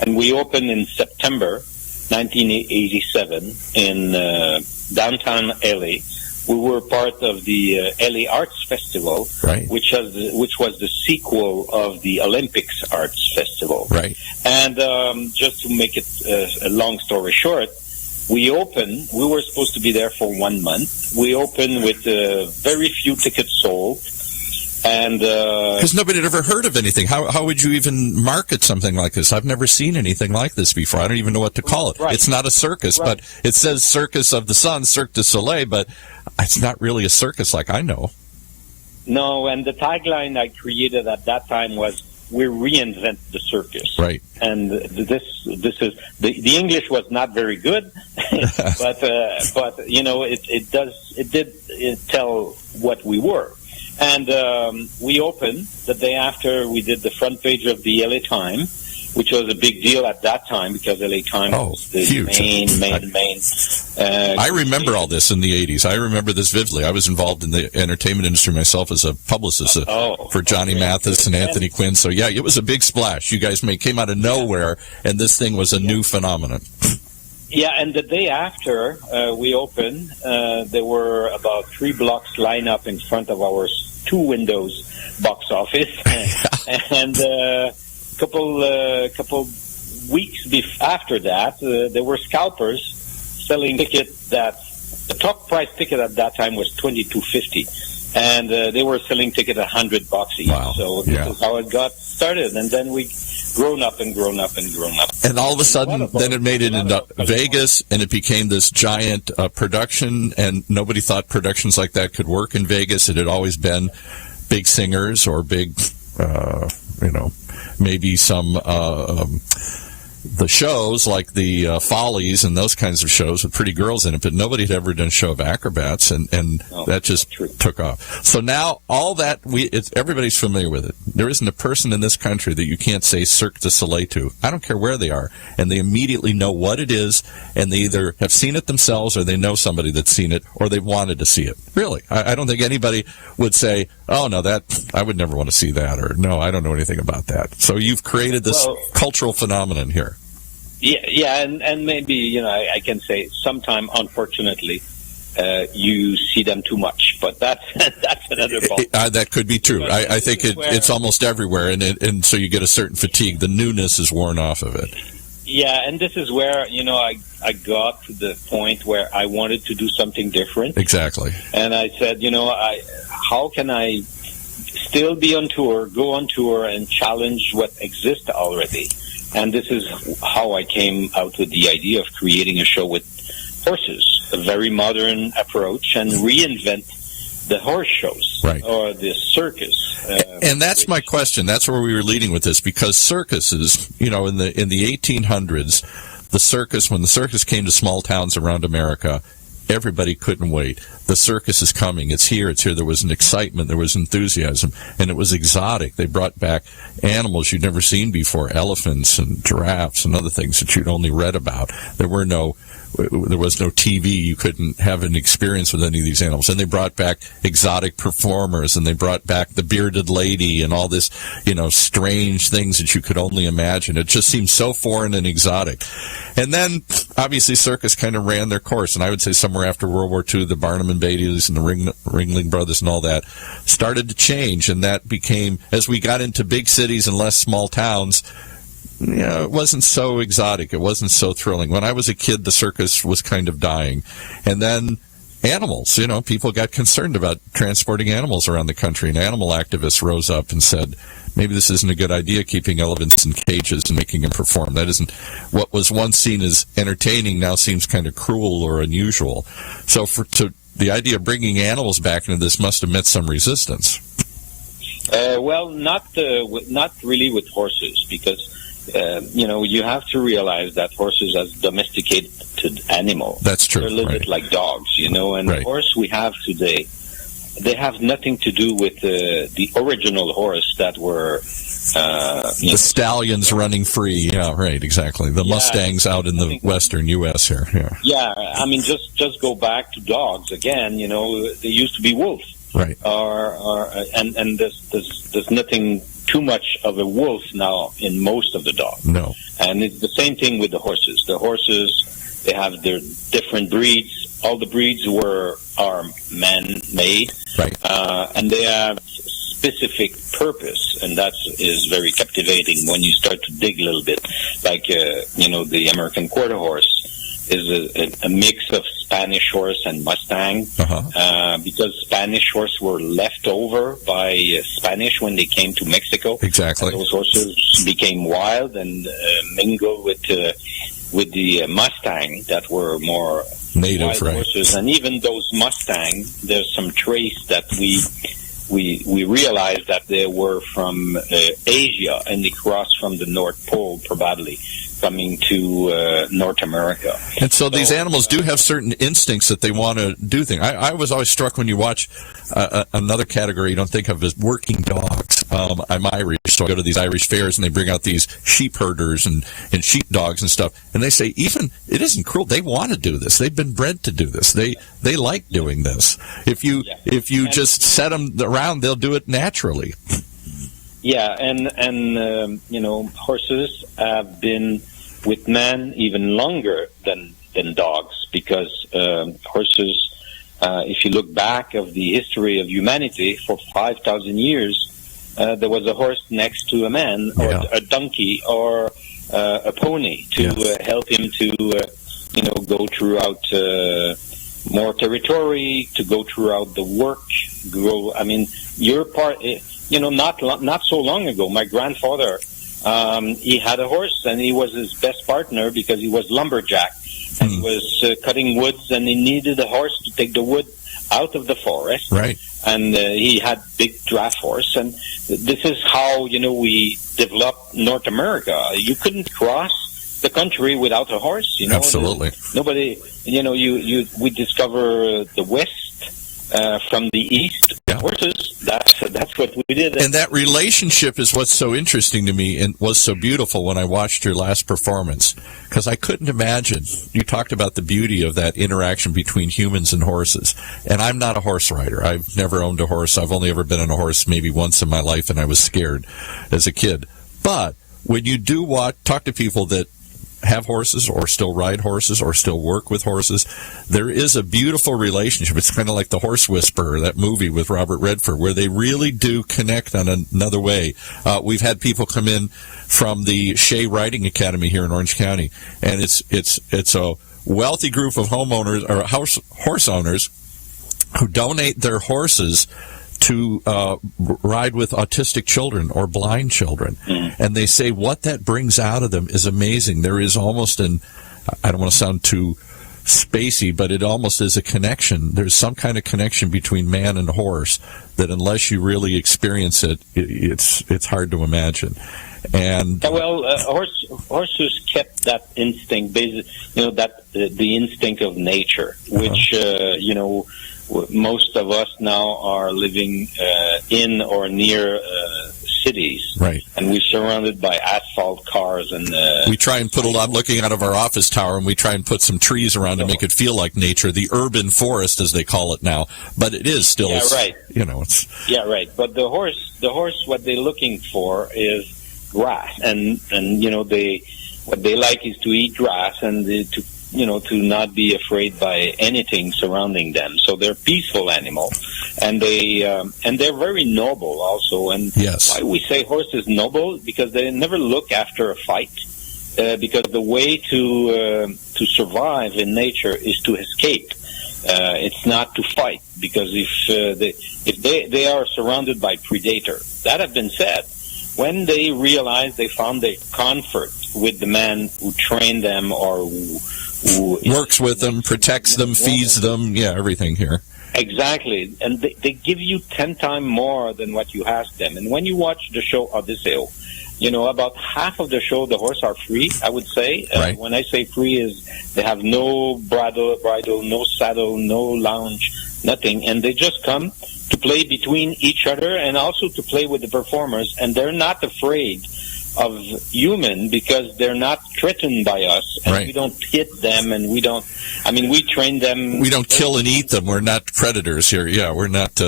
And we opened in September 1987 in downtown LA. We were part of the LA Arts Festival, right, which was the sequel of the Olympics Arts Festival. Right. And just to make it a long story short, we were supposed to be there for 1 month. We opened with very few tickets sold. And because nobody had ever heard of anything. How would you even market something like this? I've never seen anything like this before. I don't even know what to call it. Right. It's not a circus, but it says Circus of the Sun, Cirque du Soleil, but it's not really a circus like I know. No, and the tagline I created at that time was, we reinvent the circus. Right. And this is the English was not very good, but it did tell what we were. And we opened the day after we did the front page of the LA Times, which was a big deal at that time because LA Times was the huge. main. I remember all this in the 80s. I remember this vividly. I was involved in the entertainment industry myself as a publicist for Johnny Mathis and Anthony Quinn. So, yeah, it was a big splash. You guys came out of nowhere, and this thing was a new phenomenon. Yeah, and the day after we opened, there were about 3 blocks lined up in front of our 2 windows box office, and couple weeks after that, there were scalpers selling tickets that the top price ticket at that time was $22.50, and they were selling tickets $100 each. Wow. So this is how it got started, and then we grown up. And all of a sudden, then it made it into Vegas, and it became this giant production, and nobody thought productions like that could work in Vegas. It had always been big singers or big, maybe some the shows like the Follies and those kinds of shows with pretty girls in it, but nobody had ever done a show of acrobats, and that just took off. So now all that everybody's familiar with it. There isn't a person in this country that you can't say Cirque du Soleil to. I don't care where they are, and they immediately know what it is, and they either have seen it themselves or they know somebody that's seen it or they've wanted to see it. Really, I don't think anybody would say, "Oh no, that I would never want to see that," or "No, I don't know anything about that." So you've created this cultural phenomenon here. Yeah, and maybe, I can say sometime, unfortunately, you see them too much, but that's another ball. That could be true. I think it's almost everywhere, and so you get a certain fatigue. The newness is worn off of it. Yeah, and this is where, I got to the point where I wanted to do something different. Exactly. And I said, how can I still be on tour, go on tour, and challenge what exists already? And this is how I came out with the idea of creating a show with horses, a very modern approach, and reinvent the horse shows, right, or the circus. And that's my question. That's where we were leading with this, because circuses, in the 1800s, when the circus came to small towns around America, everybody couldn't wait. The circus is coming. It's here. It's here. There was an excitement. There was enthusiasm. And it was exotic. They brought back animals you'd never seen before, elephants and giraffes and other things that you'd only read about. There was no TV. You couldn't have an experience with any of these animals. And they brought back exotic performers, and they brought back the bearded lady and all this, strange things that you could only imagine. It just seemed so foreign and exotic. And then, obviously, circus kind of ran their course. And I would say somewhere after World War II, the Barnum and Bailey's and the Ringling Brothers and all that started to change. And that became, as we got into big cities and less small towns, it wasn't so exotic. It wasn't so thrilling. When I was a kid, the circus was kind of dying. And then animals, people got concerned about transporting animals around the country, and animal activists rose up and said, maybe this isn't a good idea, keeping elephants in cages and making them perform. That isn't what was once seen as entertaining, now seems kind of cruel or unusual. So the idea of bringing animals back into this must have met some resistance. Well, not really with horses, because you have to realize that horses are domesticated animal. That's true. They're a little bit like dogs, and the horse we have today, they have nothing to do with the original horse that were the stallions running free. Yeah, right, exactly. The Mustangs out in the western U.S. here. Yeah, I mean, just go back to dogs again. They used to be wolves, right? And there's nothing too much of a wolf now in most of the dogs. No. And it's the same thing with the horses. The horses, they have their different breeds. All the breeds are man-made. Right. And they have specific purpose, and that is very captivating when you start to dig a little bit. Like, the American Quarter Horse is a mix of Spanish horse and Mustang, because Spanish horse were left over by Spanish when they came to Mexico. Exactly. And those horses became wild and mingled with the Mustang that were more native, right? Horses. And even those Mustang, there's some trace that we realized that they were from Asia, and they crossed from the North Pole, probably coming to North America. And so these animals do have certain instincts that they want to do things. I was always struck when you watch another category you don't think of as working dogs. I'm Irish, so I go to these Irish fairs, and they bring out these sheep herders and sheep dogs and stuff, and they say, even, it isn't cruel. They want to do this. They've been bred to do this. They like doing this. If you just set them around, they'll do it naturally. Yeah, and horses have been with man even longer than dogs, because horses, if you look back of the history of humanity, for 5,000 years, there was a horse next to a man, or a donkey, or a pony to help him to, go throughout more territory, to go throughout the work. Your part. Not so long ago, my grandfather, he had a horse, and he was his best partner because he was lumberjack, and he was cutting woods, and he needed a horse to take the wood out of the forest. Right. And he had big draft horse, and this is how we developed North America. You couldn't cross the country without a horse. You know, Absolutely. Nobody. You know, we discover the West from the East. Yeah. Horses. That's what we did. And that relationship is what's so interesting to me and was so beautiful when I watched your last performance, because I couldn't imagine. You talked about the beauty of that interaction between humans and horses. And I'm not a horse rider. I've never owned a horse. I've only ever been on a horse maybe once in my life, and I was scared as a kid. But when you do talk to people that have horses or still ride horses or still work with horses, there is a beautiful relationship. It's kind of like The Horse Whisperer, that movie with Robert Redford, where they really do connect on another way. We've had people come in from the Shea Riding Academy here in Orange County, and it's a wealthy group of homeowners or horse owners who donate their horses to ride with autistic children or blind children. And they say what that brings out of them is amazing. There is almost I don't want to sound too spacey, but it almost is a connection. There's some kind of connection between man and horse that unless you really experience it, it's hard to imagine. And horses kept that instinct, the instinct of nature, which most of us now are living in or near cities, right? And we're surrounded by asphalt cars, and we try and I'm looking out of our office tower, and we try and put some trees around to make it feel like nature, the urban forest as they call it now. But it is still, right. It's right. But the horse, what they're looking for is grass, and what they like is to eat grass and to not be afraid by anything surrounding them. So they're peaceful animal, and they're very noble also. And yes. Why we say horse is noble? Because they never look after a fight. Because the way to survive in nature is to escape. It's not to fight. Because if they are surrounded by predator, that have been said. When they realize they found their comfort with the man who trained them or who works with them, protects them, feeds them, everything here. Exactly. And they give you 10 times more than what you ask them. And when you watch the show Odysseo, about half of the show, the horse are free, I would say. Right. When I say free is they have no bridle, no saddle, no lounge, nothing. And they just come to play between each other and also to play with the performers. And they're not afraid of human because they're not threatened by us, and we don't hit them, and we train them. We don't kill and eat them. We're not predators here. Yeah, we're not.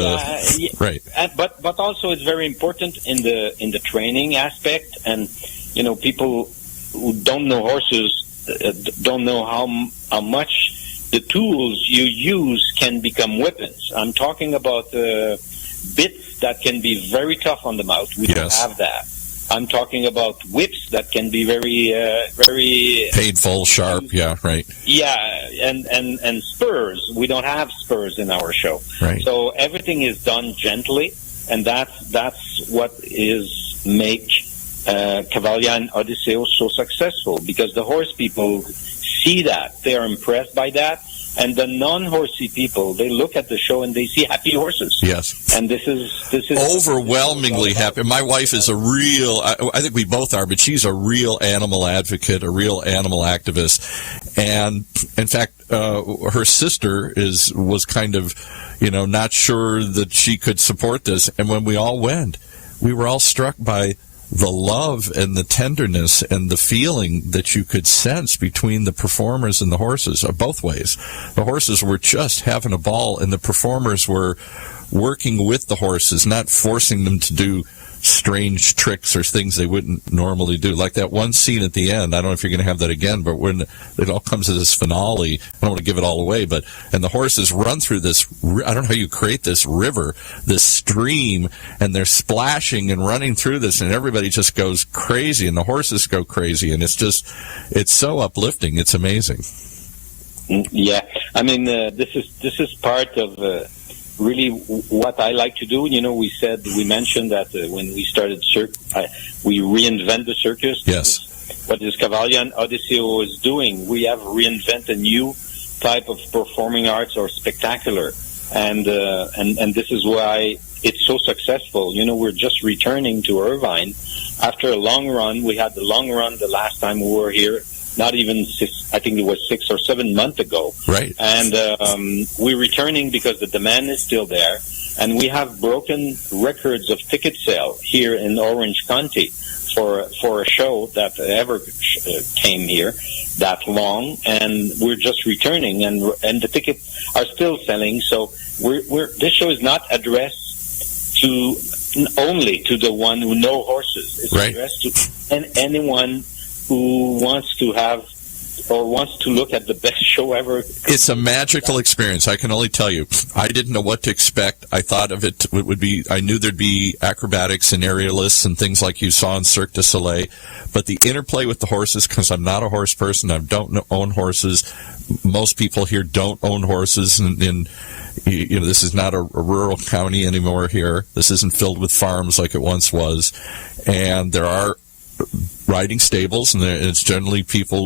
Right. But also it's very important in the training aspect, and people who don't know horses don't know how much the tools you use can become weapons. I'm talking about bits that can be very tough on the mouth. We don't have that. I'm talking about whips that can be very, very painful, sharp. Yeah, right. Yeah, and spurs. We don't have spurs in our show. Right. So everything is done gently, and that's what make Cavalia and Odysseo so successful, because the horse people see that, they are impressed by that. And the non-horsey people, they look at the show and they see happy horses. Yes. And this is overwhelmingly happy. My wife is a real, I think we both are, but she's a real animal advocate, a real animal activist. And in fact, her sister was kind of, not sure that she could support this. And when we all went, we were all struck by the love and the tenderness and the feeling that you could sense between the performers and the horses, both ways. The horses were just having a ball, and the performers were working with the horses, not forcing them to do strange tricks or things they wouldn't normally do. Like that one scene at the end, I don't know if you're going to have that again, but when it all comes to this finale, I don't want to give it all away, and the horses run through this, I don't know how you create this river, this stream, and they're splashing and running through this, and everybody just goes crazy, and the horses go crazy, and it's so uplifting. It's amazing. Yeah. This is part of really what I like to do. We mentioned that when we started we reinvent the circus. Yes. What is Cavalia and Odysseo is doing. We have reinvented a new type of performing arts or spectacular, and this is why it's so successful. We're just returning to Irvine after a long run. We had the long run the last time we were here not even 6, I think it was 6 or 7 months ago. Right. And we're returning because the demand is still there. And we have broken records of ticket sale here in Orange County for a show that ever came here that long. And we're just returning, and the tickets are still selling. So this show is not addressed to only to the one who know horses. It's right. addressed to anyone who wants to have or wants to look at the best show ever. It's a magical experience. I can only tell you. I didn't know what to expect. I thought of it would be, I knew there'd be acrobatics and aerialists and things like you saw in Cirque du Soleil, but the interplay with the horses, because I'm not a horse person, I don't own horses. Most people here don't own horses, and you know, this is not a rural county anymore here. This isn't filled with farms like it once was, and there are riding stables, and it's generally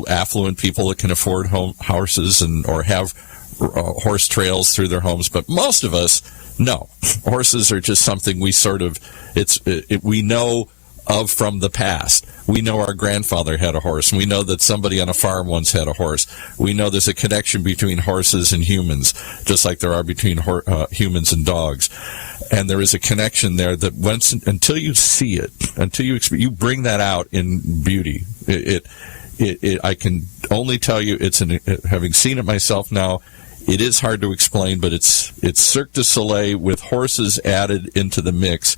affluent people that can afford horses or have horse trails through their homes. But most of us, no. Horses are just something we sort of we know of from the past. We know our grandfather had a horse, and we know that somebody on a farm once had a horse. We know there's a connection between horses and humans, just like there are between humans and dogs. And there is a connection there that until you see it, until you bring that out in beauty, I can only tell you, having seen it myself now, it is hard to explain, but it's Cirque du Soleil with horses added into the mix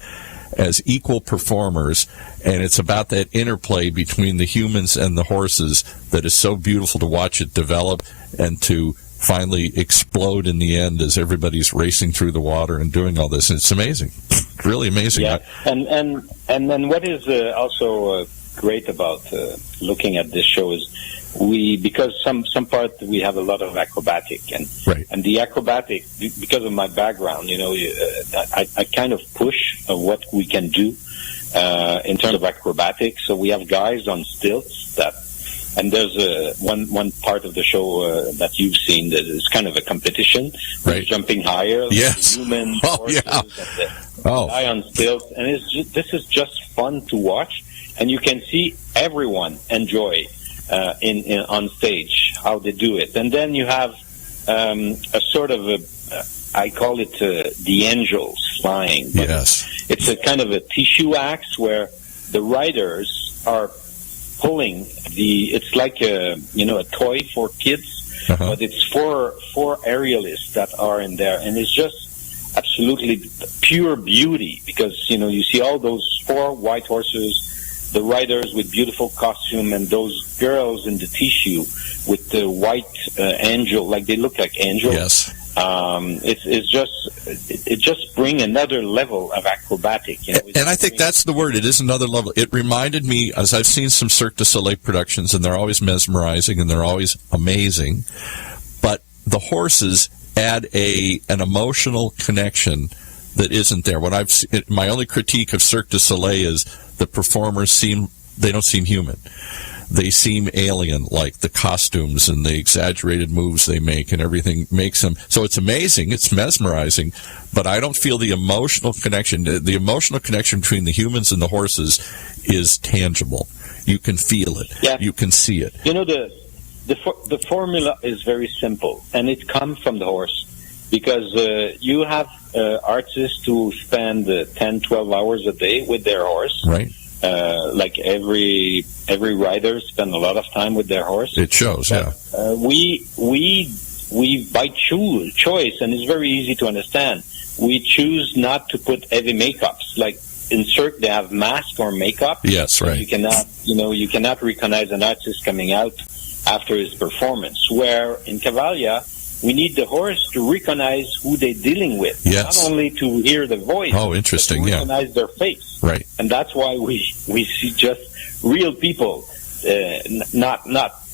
as equal performers, and it's about that interplay between the humans and the horses that is so beautiful to watch it develop and to finally explode in the end as everybody's racing through the water and doing all this. And it's amazing, really amazing. Yeah, and then what is also great about looking at this show is because some part we have a lot of acrobatic and the acrobatic, because of my background, you know, I kind of push what we can do in terms of acrobatics. So we have guys on stilts and there's one part of the show that you've seen that is kind of a competition, right? Jumping higher, yes, human horses, and the guy on stilts, and this is just fun to watch, and you can see everyone enjoy on stage how they do it. And then you have a sort of I call it the angels flying. Yes, it's a kind of a tissue act where the riders are pulling it's like a toy for kids, but it's four aerialists that are in there, and it's just absolutely pure beauty because you see all those 4 white horses, the riders with beautiful costume, and those girls in the tissue with the white angel, like they look like angels. Yes. It just bring another level of acrobatic. And I think that's the word. It is another level. It reminded me, as I've seen some Cirque du Soleil productions, and they're always mesmerizing and they're always amazing, but the horses add an emotional connection that isn't there. My only critique of Cirque du Soleil is the performers they don't seem human. They seem alien, like the costumes and the exaggerated moves they make and everything makes them. So it's amazing, it's mesmerizing, but I don't feel the emotional connection. The emotional connection between the humans and the horses is tangible. You can feel it. Yeah. You can see it. The formula is very simple, and it comes from the horse because you have artists who spend 10, 12 hours a day with their horse. Right. Like every rider spend a lot of time with their horse. It shows, yeah. We by choice, and it's very easy to understand. We choose not to put heavy makeups. Like in Cirque, they have mask or makeup. Yes, right. You cannot recognize an artist coming out after his performance. Where in Cavalia, we need the horse to recognize who they're dealing with. Yes. Not only to hear the voice. Oh, interesting. But to Yeah. recognize their face. Right. And that's why we see just real people, not.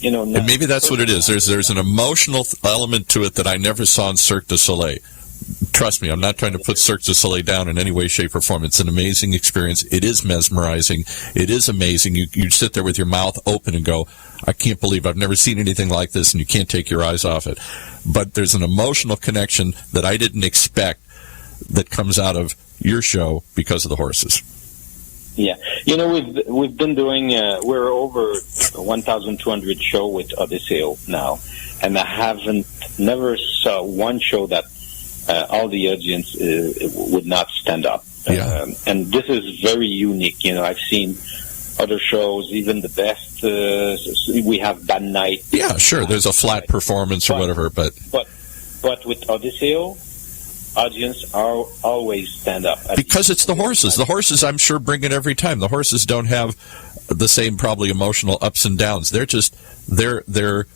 And maybe that's what it is. There's an emotional element to it that I never saw in Cirque du Soleil. Trust me, I'm not trying to put Cirque du Soleil down in any way, shape, or form. It's an amazing experience. It is mesmerizing. It is amazing. You sit there with your mouth open and go, I can't believe I've never seen anything like this, and you can't take your eyes off it. But there's an emotional connection that I didn't expect that comes out of your show because of the horses. Yeah, we've been doing. We're over 1,200 show with Odysseo now, and I never saw one show that all the audience would not stand up. Yeah. And this is very unique. I've seen other shows, even the best. We have Bad Night. Yeah, sure. There's a flat performance or whatever, but with Odysseo, audience are always stand up because it's the horses. The horses, I'm sure, bring it every time. The horses don't have the same probably emotional ups and downs. They're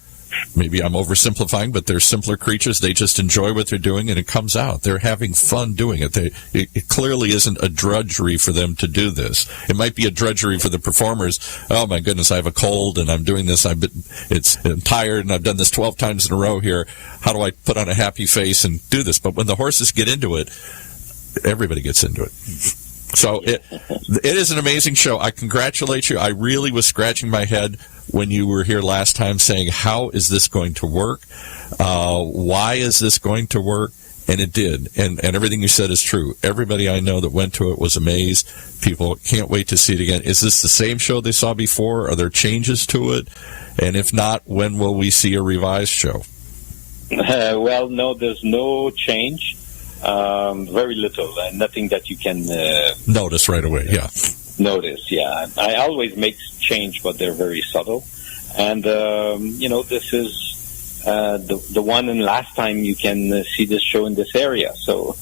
maybe I'm oversimplifying, but they're simpler creatures. They just enjoy what they're doing, and it comes out. They're having fun doing it. It clearly isn't a drudgery for them to do this. It might be a drudgery for the performers. Oh my goodness, I have a cold and I'm doing this. I'm tired and I've done this 12 times in a row here. How do I put on a happy face and do this? But when the horses get into it, everybody gets into it. So it is an amazing show. I congratulate you. I really was scratching my head when you were here last time saying, how is this going to work? Why is this going to work? And it did. And everything you said is true. Everybody I know that went to it was amazed. People can't wait to see it again. Is this the same show they saw before? Are there changes to it? And if not, when will we see a revised show? Well, no, there's no change. Very little. Nothing that you can... notice right away, yeah. Notice, yeah. I always make change, but they're very subtle. And, this is the one and last time you can see this show in this area. So,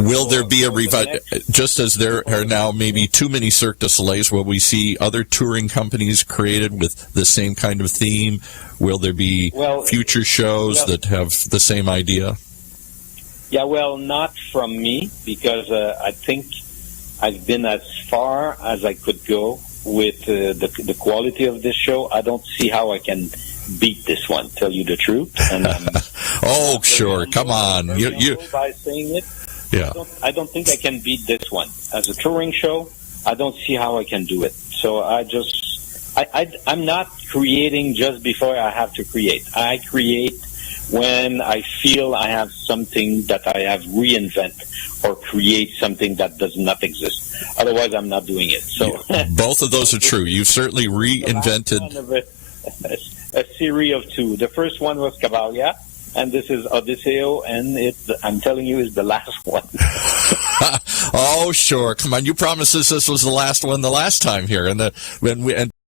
will there be a revival? Just as there are now maybe too many Cirque du Soleils, will we see other touring companies created with the same kind of theme? Will there be future shows that have the same idea? Yeah, well, not from me, because I think I've been as far as I could go with the quality of this show. I don't see how I can beat this one, tell you the truth. And oh, sure. Come on. You by saying it, yeah. I don't think I can beat this one. As a touring show, I don't see how I can do it. So I'm not creating just before I have to create. I create when I feel I have something that I have reinvent or create something that does not exist. Otherwise, I'm not doing it. So both of those are true. You've certainly reinvented a series of two. The first one was Cavallia, and this is Odysseo, and I'm telling you, is the last one. Oh, sure. Come on. You promised us this was the last one the last time here. And